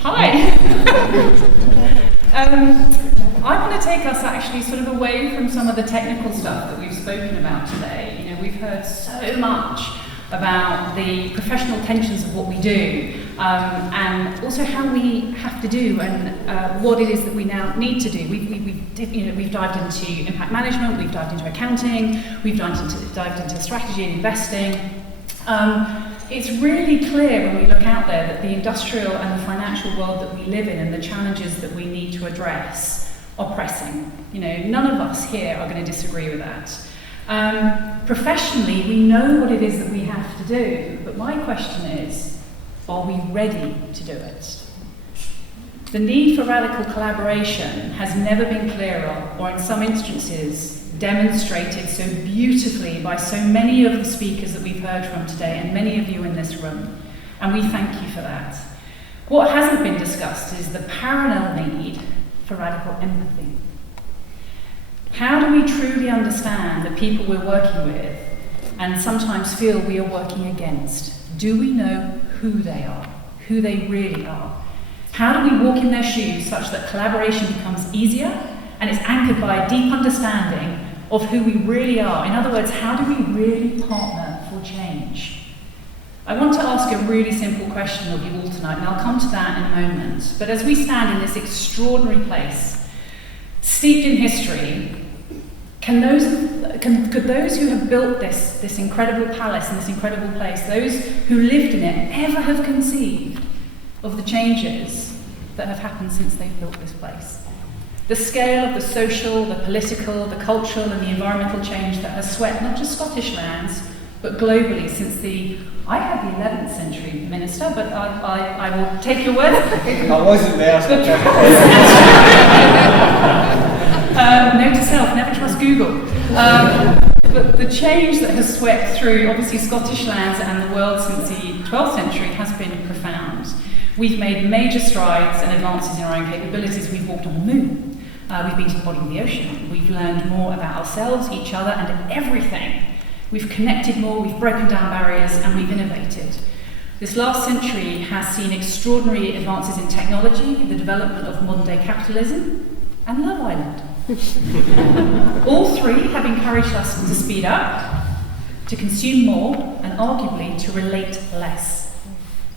Hi. I want to take us actually sort of away from some of the technical stuff that we've spoken about today. You know, we've heard so much about the professional tensions of what we do, and also how we have to do and what it is that we now need to do. We've dived into impact management, we've dived into accounting, we've dived into strategy and investing. It's really clear when we look out there that the industrial and the financial world that we live in and the challenges that we need to address are pressing. You know, none of us here are going to disagree with that. Professionally, we know what it is that we have to do, but my question is, are we ready to do it? The need for radical collaboration has never been clearer, or in some instances, demonstrated so beautifully by so many of the speakers that we've heard from today and many of you in this room, and we thank you for that. What hasn't been discussed is the parallel need for radical empathy. How do we truly understand the people we're working with and sometimes feel we are working against? Do we know who they are, who they really are? How do we walk in their shoes such that collaboration becomes easier and it's anchored by a deep understanding of who we really are? In other words, how do we really partner for change? I want to ask a really simple question of you all tonight, and I'll come to that in a moment. But as we stand in this extraordinary place, steeped in history, could those who have built this incredible palace and this incredible place, those who lived in it, ever have conceived of the changes that have happened since they've built this place? The scale of the social, the political, the cultural and the environmental change that has swept not just Scottish lands, but globally since I had the 11th century minister, but I will take your word. I wasn't there. Note to self, never trust Google. But the change that has swept through, obviously, Scottish lands and the world since the 12th century has been profound. We've made major strides and advances in our own capabilities. We've walked on the moon. We've been to the bottom of the ocean. We've learned more about ourselves, each other, and everything. We've connected more, we've broken down barriers, and we've innovated. This last century has seen extraordinary advances in technology, the development of modern-day capitalism, and Love Island. All three have encouraged us to speed up, to consume more, and arguably to relate less.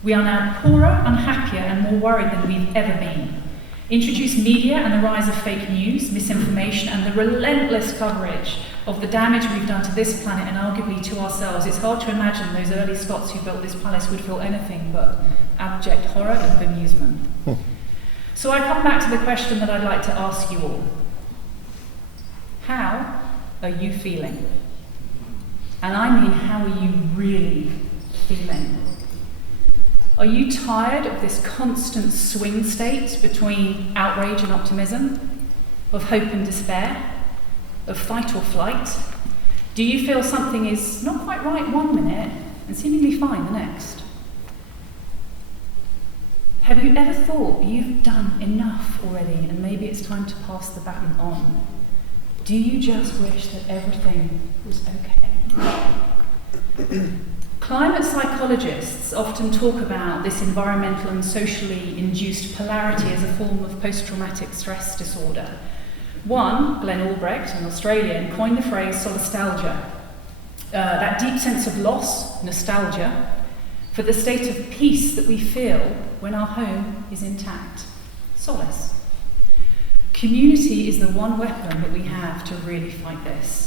We are now poorer, unhappier, and more worried than we've ever been. Introduce media and the rise of fake news, misinformation, and the relentless coverage of the damage we've done to this planet and arguably to ourselves. It's hard to imagine those early Scots who built this palace would feel anything but abject horror and bemusement. So I come back to the question that I'd like to ask you all. How are you feeling? And I mean, how are you really feeling? Are you tired of this constant swing state between outrage and optimism, of hope and despair, of fight or flight? Do you feel something is not quite right one minute and seemingly fine the next? Have you ever thought you've done enough already and maybe it's time to pass the baton on? Do you just wish that everything was okay? Climate psychologists often talk about this environmental and socially induced polarity as a form of post-traumatic stress disorder. One, Glenn Albrecht, an Australian, coined the phrase solastalgia, that deep sense of loss, nostalgia, for the state of peace that we feel when our home is intact. Solace. Community is the one weapon that we have to really fight this.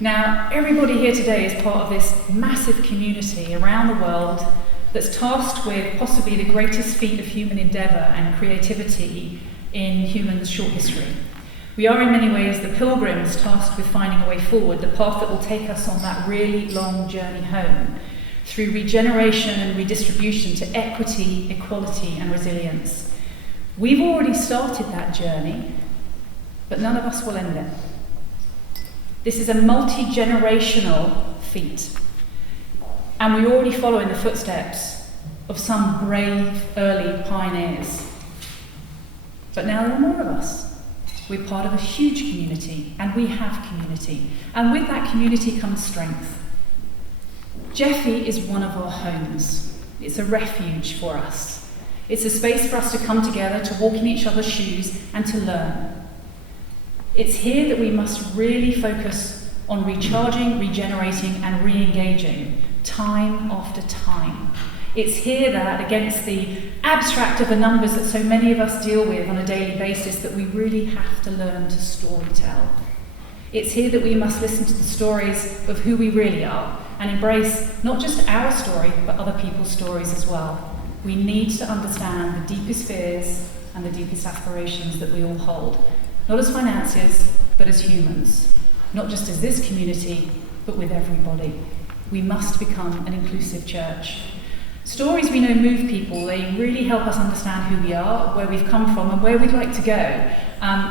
Now, everybody here today is part of this massive community around the world that's tasked with possibly the greatest feat of human endeavour and creativity in human short history. We are in many ways the pilgrims tasked with finding a way forward, the path that will take us on that really long journey home, through regeneration and redistribution to equity, equality and resilience. We've already started that journey, but none of us will end it. This is a multi-generational feat, and we already follow in the footsteps of some brave early pioneers. But now there are more of us. We're part of a huge community, and we have community, and with that community comes strength. GEFI is one of our homes. It's a refuge for us. It's a space for us to come together, to walk in each other's shoes, and to learn. It's here that we must really focus on recharging, regenerating, and re-engaging, time after time. It's here that, against the abstract of the numbers that so many of us deal with on a daily basis, that we really have to learn to storytell. It's here that we must listen to the stories of who we really are and embrace not just our story, but other people's stories as well. We need to understand the deepest fears and the deepest aspirations that we all hold, not as financiers, but as humans, not just as this community, but with everybody. We must become an inclusive church. Stories we know move people. They really help us understand who we are, where we've come from, and where we'd like to go.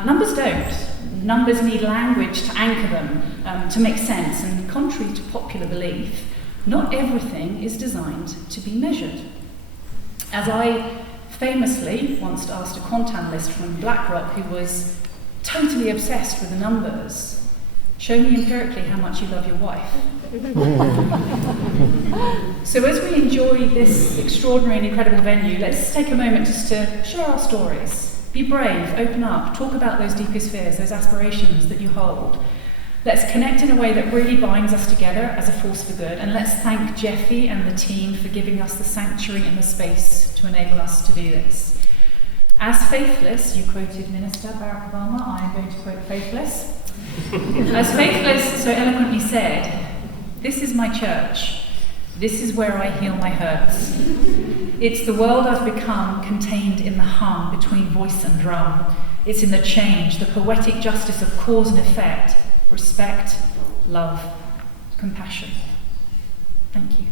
Numbers don't. Numbers need language to anchor them, to make sense, and contrary to popular belief, not everything is designed to be measured. As I famously once asked a quant analyst from BlackRock who was totally obsessed with the numbers, show me empirically how much you love your wife. So as we enjoy this extraordinary and incredible venue, let's take a moment just to share our stories. Be brave, open up, talk about those deepest fears, those aspirations that you hold. Let's connect in a way that really binds us together as a force for good, and let's thank GEFI and the team for giving us the sanctuary and the space to enable us to do this. As faithless, you quoted Minister Barack Obama, I am going to quote faithless. As faithless so eloquently said, "This is my church. This is where I heal my hurts. It's the world I've become, contained in the hum between voice and drum. It's in the change, the poetic justice of cause and effect, respect, love, compassion." Thank you.